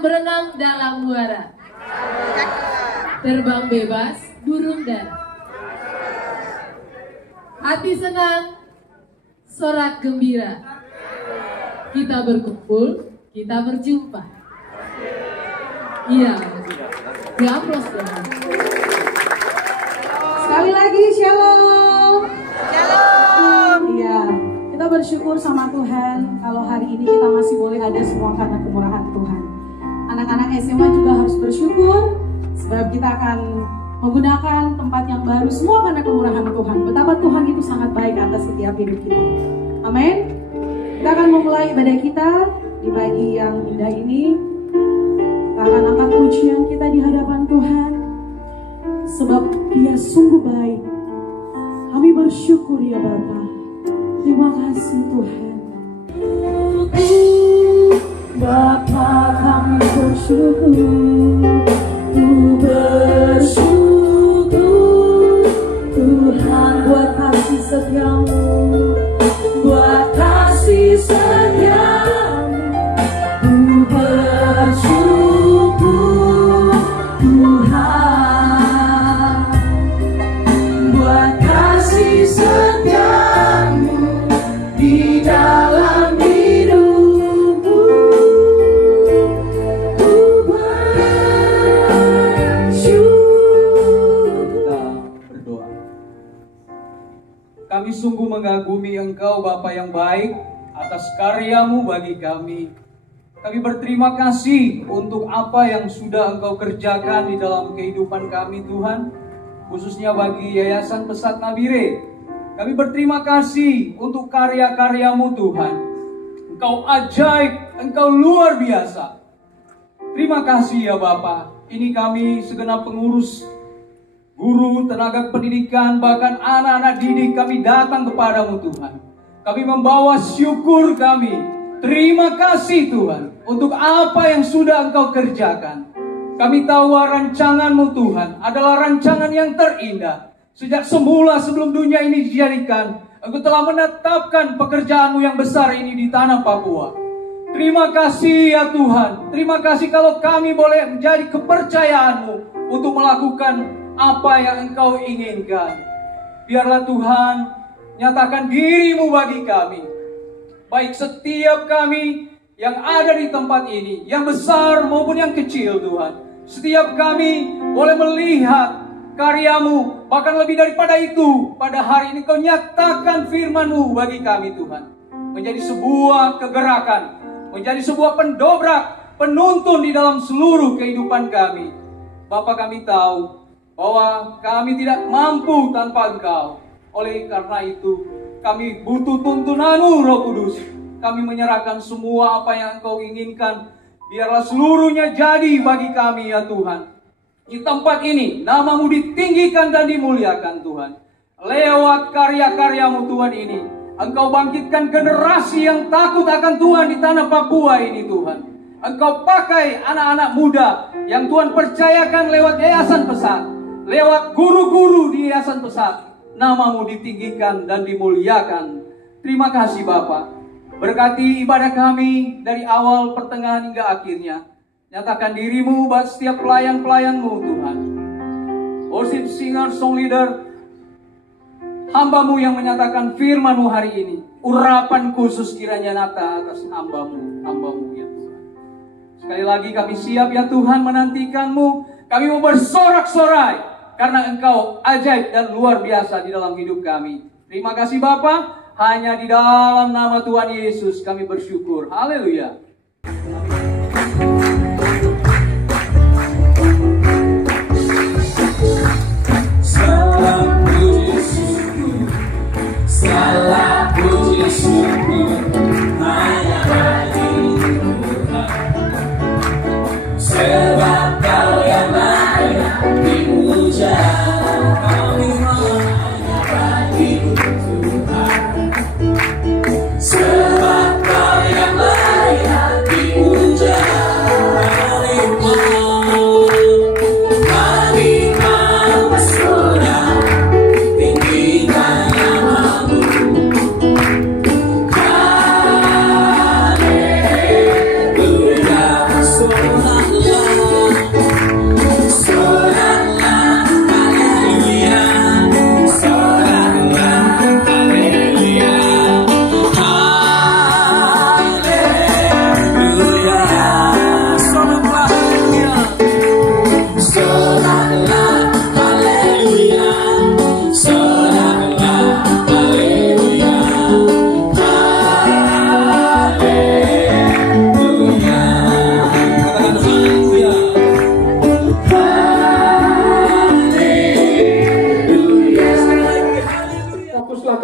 berenang dalam muara. Terbang bebas, burung dan hati senang, sorak gembira. Kita berkumpul, kita berjumpa. Iya, diaplaus dong. Sekali lagi, shalom. Shalom. Iya, kita bersyukur sama Tuhan kalau hari ini kita masih boleh ada semua karena kemurahan Tuhan. Anak-anak SMA juga harus bersyukur sebab kita akan menggunakan tempat yang baru semua karena kemurahan Tuhan. Betapa Tuhan itu sangat baik atas setiap hidup kita. Amin. Kita akan memulai ibadah kita di pagi yang indah ini. Kita akan angkat pujian kita di hadapan Tuhan sebab Dia sungguh baik. Kami bersyukur ya Bapa. Terima kasih Tuhan. Bapa, kami bersyukur. Ku bersyukur Tuhan buat kasih setiamu, buat kasih setiamu. Ku bersyukur Tuhan buat kasih setiamu di dalam hidupku. Ku Kami sungguh mengagumi Engkau Bapa yang baik atas karya-Mu bagi kami. Kami berterima kasih untuk apa yang sudah Engkau kerjakan di dalam kehidupan kami Tuhan, khususnya bagi Yayasan Pesat Nabire. Kami berterima kasih untuk karya-karya-Mu Tuhan. Engkau ajaib, Engkau luar biasa. Terima kasih ya Bapa. Ini kami segenap pengurus, guru, tenaga pendidikan, bahkan anak-anak didik, kami datang kepadamu Tuhan. Kami membawa syukur kami. Terima kasih Tuhan untuk apa yang sudah Engkau kerjakan. Kami tahu rancangan-Mu Tuhan adalah rancangan yang terindah. Sejak semula sebelum dunia ini dijadikan, Engkau telah menetapkan pekerjaan-Mu yang besar ini di tanah Papua. Terima kasih ya Tuhan. Terima kasih kalau kami boleh menjadi kepercayaan-Mu untuk melakukan apa yang Engkau inginkan. Biarlah Tuhan nyatakan diri-Mu bagi kami. Baik setiap kami yang ada di tempat ini, yang besar maupun yang kecil Tuhan. Setiap kami boleh melihat karya-Mu. Bahkan lebih daripada itu, pada hari ini Kau nyatakan firman-Mu bagi kami Tuhan. Menjadi sebuah kegerakan, menjadi sebuah pendobrak, penuntun di dalam seluruh kehidupan kami. Bapa, kami tahu bahwa kami tidak mampu tanpa Engkau. Oleh karena itu, kami butuh tuntunan-Mu Roh Kudus. Kami menyerahkan semua apa yang Engkau inginkan. Biarlah seluruhnya jadi bagi kami ya Tuhan. Di tempat ini, nama-Mu ditinggikan dan dimuliakan Tuhan. Lewat karya-karya-Mu Tuhan ini, Engkau bangkitkan generasi yang takut akan Tuhan di tanah Papua ini Tuhan. Engkau pakai anak-anak muda yang Tuhan percayakan lewat Yayasan Pesat, lewat guru-guru di Yayasan Pesat. Nama-Mu ditinggikan dan dimuliakan. Terima kasih Bapa. Berkati ibadah kami dari awal, pertengahan hingga akhirnya. Nyatakan diri-Mu buat setiap pelayan-pelayan-Mu Tuhan. Worship singer, song leader, hamba-Mu yang menyatakan firman-Mu hari ini. Urapan khusus kiranya nyata atas hamba-Mu ya Tuhan. Sekali lagi kami siap ya Tuhan menantikan-Mu. Kami mau bersorak-sorai karena Engkau ajaib dan luar biasa di dalam hidup kami. Terima kasih Bapa. Hanya di dalam nama Tuhan Yesus kami bersyukur. Haleluya. Salam puji syukur, salam puji syukur hanya bagi Tuhan. Sebab Kau yang layak dipuja, kami hanya bagi Tuhan. Sebab Kau yang layak dipuja.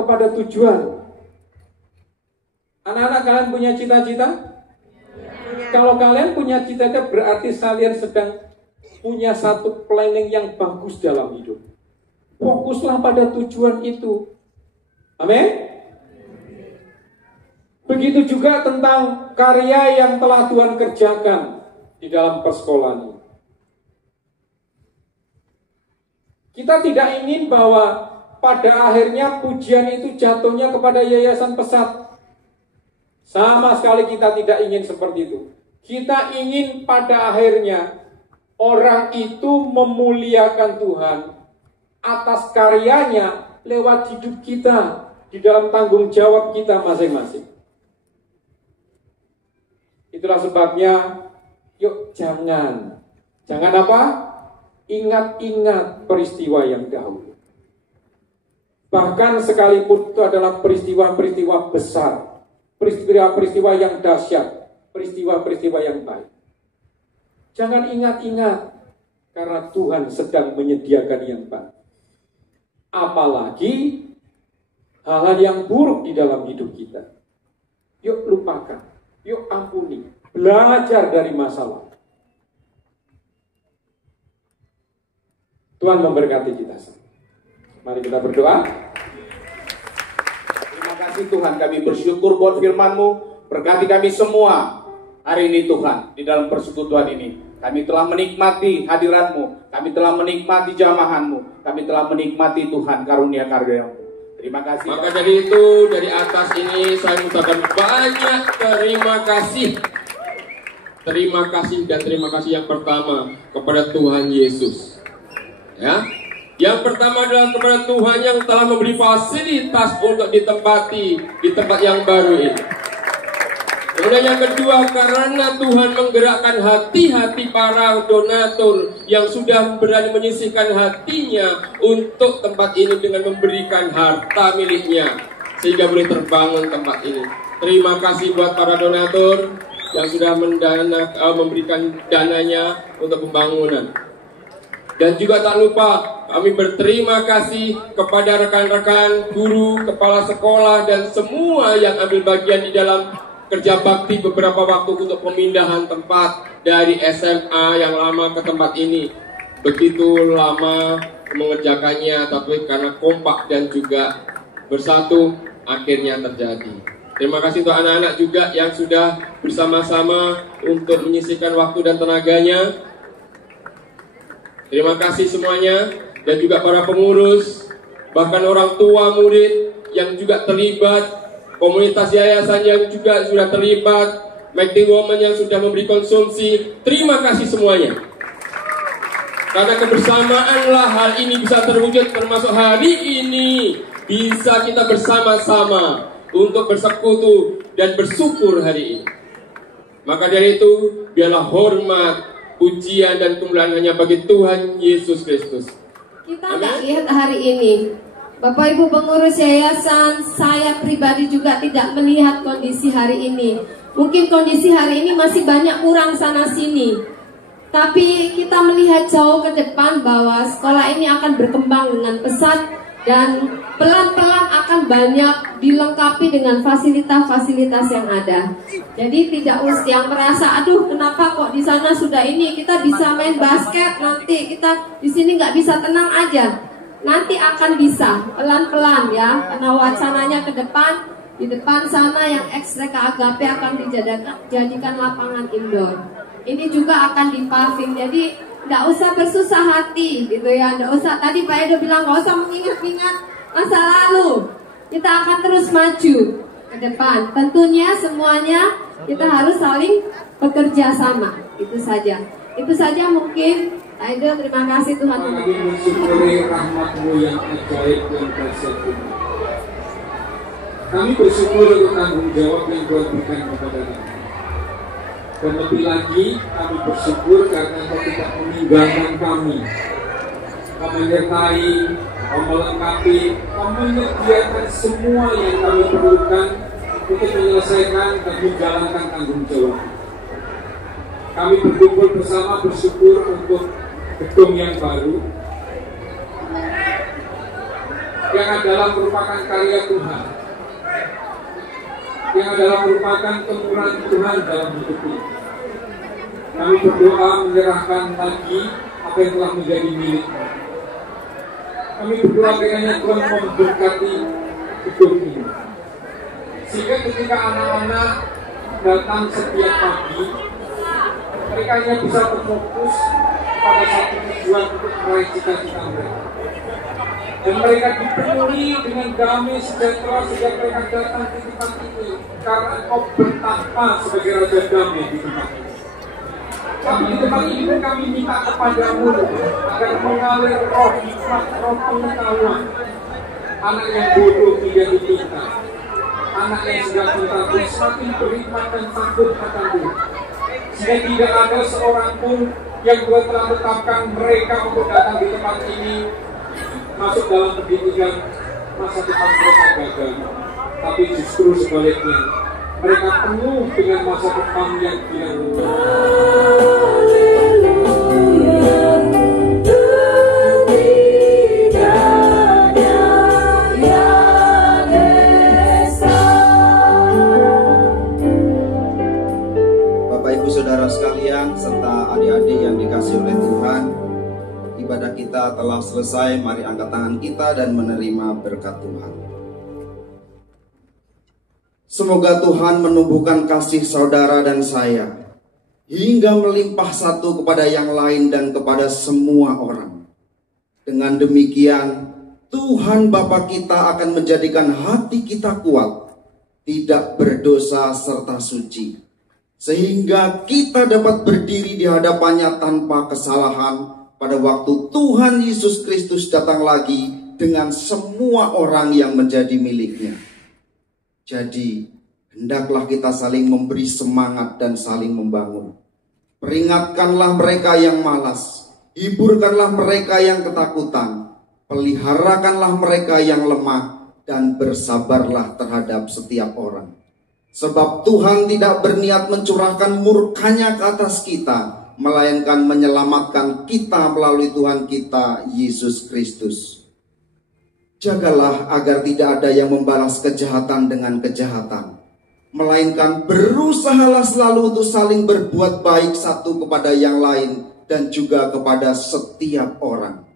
kepada tujuan. Anak-anak, kalian punya cita-cita? Kalau kalian punya cita-cita, berarti kalian sedang punya satu planning yang bagus dalam hidup. Fokuslah pada tujuan itu. Amin. Begitu juga tentang karya yang telah Tuhan kerjakan di dalam persekolahan ini. Kita tidak ingin bahwa pada akhirnya pujian itu jatuhnya kepada yayasan pesat. Sama sekali kita tidak ingin seperti itu. Kita ingin pada akhirnya orang itu memuliakan Tuhan atas karyanya lewat hidup kita di dalam tanggung jawab kita masing-masing. Itulah sebabnya, yuk jangan apa? Ingat-ingat peristiwa yang dahulu. Bahkan sekalipun itu adalah peristiwa-peristiwa besar, peristiwa-peristiwa yang dahsyat, peristiwa-peristiwa yang baik. Jangan ingat-ingat, karena Tuhan sedang menyediakan yang baik. Apalagi hal-hal yang buruk di dalam hidup kita. Yuk lupakan, yuk ampuni, belajar dari masa lalu. Tuhan memberkati kita semua. Mari kita berdoa. Terima kasih Tuhan, kami bersyukur buat firman-Mu. Berkati kami semua hari ini Tuhan, di dalam persekutuan ini. Kami telah menikmati hadirat-Mu, kami telah menikmati jamahan-Mu, kami telah menikmati Tuhan karunia-karunia-Mu. Terima kasih. Maka dari itu, dari atas ini saya mengucapkan banyak terima kasih. Terima kasih dan terima kasih yang pertama kepada Tuhan Yesus. Ya, yang pertama adalah kepada Tuhan yang telah memberi fasilitas untuk ditempati di tempat yang baru ini. Kemudian yang kedua, karena Tuhan menggerakkan hati-hati para donatur yang sudah berani menyisihkan hatinya untuk tempat ini dengan memberikan harta miliknya sehingga boleh terbangun tempat ini. Terima kasih buat para donatur yang sudah memberikan dananya untuk pembangunan. Dan juga tak lupa kami berterima kasih kepada rekan-rekan guru, kepala sekolah dan semua yang ambil bagian di dalam kerja bakti beberapa waktu untuk pemindahan tempat dari SMA yang lama ke tempat ini. Begitu lama mengerjakannya, tapi karena kompak dan juga bersatu akhirnya terjadi. Terima kasih untuk anak-anak juga yang sudah bersama-sama untuk menyisihkan waktu dan tenaganya. Terima kasih semuanya, dan juga para pengurus, bahkan orang tua murid yang juga terlibat, komunitas yayasan yang juga sudah terlibat, Mighty Woman yang sudah memberi konsumsi. Terima kasih semuanya. Karena kebersamaanlah hal ini bisa terwujud, termasuk hari ini bisa kita bersama-sama untuk bersekutu dan bersyukur hari ini. Maka dari itu, biarlah hormat, pujian dan kemuliaan hanya bagi Tuhan Yesus Kristus. Kita tidak lihat hari ini, Bapak Ibu pengurus yayasan, saya pribadi juga tidak melihat kondisi hari ini. Mungkin kondisi hari ini masih banyak kurang sana sini, tapi kita melihat jauh ke depan bahwa sekolah ini akan berkembang dengan pesat dan pelan-pelan akan banyak dilengkapi dengan fasilitas-fasilitas yang ada. Jadi tidak usah yang merasa, aduh kenapa kok di sana sudah ini, kita bisa main basket, nanti kita di sini nggak bisa, tenang aja. Nanti akan bisa, pelan-pelan ya, karena wacananya ke depan, di depan sana yang ekstra KAGP akan dijadikan lapangan indoor. Ini juga akan dipaving, jadi nggak usah bersusah hati gitu ya, nggak usah, tadi Pak Edo bilang nggak usah mengingat-ingat masa lalu. Kita akan terus maju ke depan. Tentunya semuanya kita harus saling bekerja sama. Itu saja. Itu saja mungkin. Pak Edo, terima kasih Tuhan. Kami mensyukuri rahmat-Mu yang ajaib dan dahsyat ini. Kami bersyukur untuk tanggung jawab yang Tuhan berikan kepada kami. Dan lebih lagi kami bersyukur karena Engkau tidak meninggalkan kami. Kau menyertai, Kau melengkapi, Kau menyediakan semua yang kami perlukan untuk menyelesaikan dan menjalankan tanggung jawab. Kami berkumpul bersama bersyukur untuk gedung yang baru. yang adalah merupakan karya Tuhan, yang adalah merupakan kemurahan Tuhan dalam hidup ini. Kami berdoa menyerahkan lagi apa yang telah menjadi milik-Mu. Kami berdoa kiranya Tuhan memberkati hidup ini, sehingga ketika anak-anak datang setiap pagi, mereka hanya bisa berfokus pada satu tujuan untuk meraih cita-cita mereka. Dan mereka dipenuhi dengan damai sejahtera sehingga mereka datang di tempat ini karena Engkau bertahta sebagai Raja Damai di tempat ini. Tapi di tempat ini pun kami minta kepadamu agar mengalir roh hikmat, roh pengetahuan. Anak yang bodoh menjadi pintar, anak yang sudah pintar pun semakin berhikmat dan takut akan Tuhan. Sehingga tidak ada seorang pun yang Tuhan telah tetapkan mereka untuk datang di tempat ini masuk dalam pendidikan masa depan mereka gagal, tapi justru sebaliknya mereka penuh dengan masa depan yang tidak Bapak Ibu Saudara sekalian serta adik-adik yang dikasihi oleh Tuhan, ibadah kita telah selesai. Mari angkat tangan kita dan menerima berkat Tuhan. Semoga Tuhan menumbuhkan kasih saudara dan saya hingga melimpah satu kepada yang lain dan kepada semua orang. Dengan demikian, Tuhan Bapa kita akan menjadikan hati kita kuat, tidak berdosa serta suci, sehingga kita dapat berdiri di hadapannya tanpa kesalahan pada waktu Tuhan Yesus Kristus datang lagi dengan semua orang yang menjadi miliknya. Jadi, hendaklah kita saling memberi semangat dan saling membangun. Peringatkanlah mereka yang malas, hiburkanlah mereka yang ketakutan, peliharakanlah mereka yang lemah, dan bersabarlah terhadap setiap orang. Sebab Tuhan tidak berniat mencurahkan murkanya ke atas kita, melainkan menyelamatkan kita melalui Tuhan kita Yesus Kristus. Jagalah agar tidak ada yang membalas kejahatan dengan kejahatan, melainkan berusahalah selalu untuk saling berbuat baik satu kepada yang lain dan juga kepada setiap orang.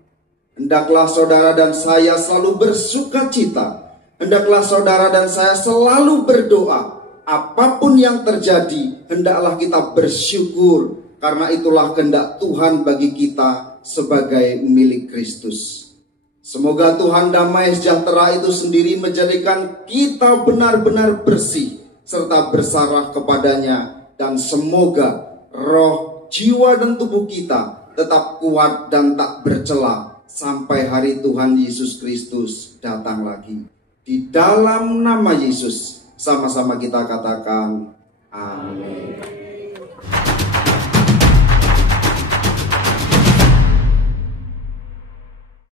Hendaklah saudara dan saya selalu bersuka cita. Hendaklah saudara dan saya selalu berdoa. Apapun yang terjadi, hendaklah kita bersyukur, karena itulah kehendak Tuhan bagi kita sebagai milik Kristus. Semoga Tuhan damai sejahtera itu sendiri menjadikan kita benar-benar bersih serta bersarah kepadanya, dan semoga roh, jiwa, dan tubuh kita tetap kuat dan tak bercela sampai hari Tuhan Yesus Kristus datang lagi. Di dalam nama Yesus sama-sama kita katakan amin.